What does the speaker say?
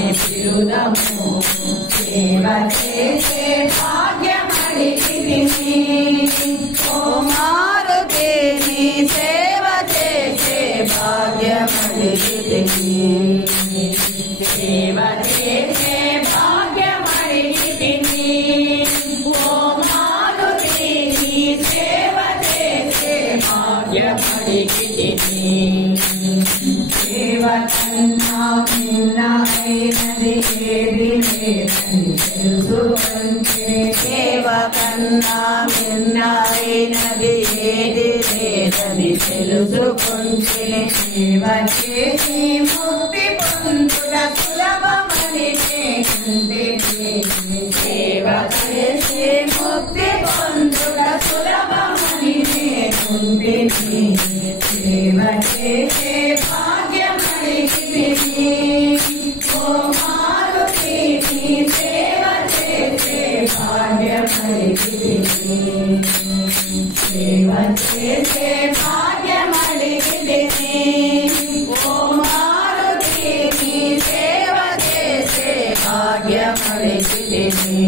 అని పిలుదము సేవ చేసే భాగ్యమడిగితిని ఓ మారుతి నీ సేవ చేసే భాగ్యమడిగితిని సేవ చేసే భాగ్యమడిగితిని ఓ మారుతి నీ సేవ చేసే భాగ్యమడిగితిని సేవ కన్నా భిన్నమైనది ఏది లేదని తెలుసుకుంటే సేవ కన్నా భిన్నమైనది ఏది లేదని తెలుసుకుంటే సేవ చేసి ముక్తి పొందుట సులభమని కంటిని సేవ చేసి ముక్తి పొందుట సులభమని కంటిని సేవ చేసే భాగ్యమడిగితిని ఓ మారుతి నీ సేవ చేసే భాగ్యమడిగితిని సేవ చేసే భాగ్యమడిగితిని ఓ మారుతి నీ సేవ చేసే భాగ్యమడిగితిని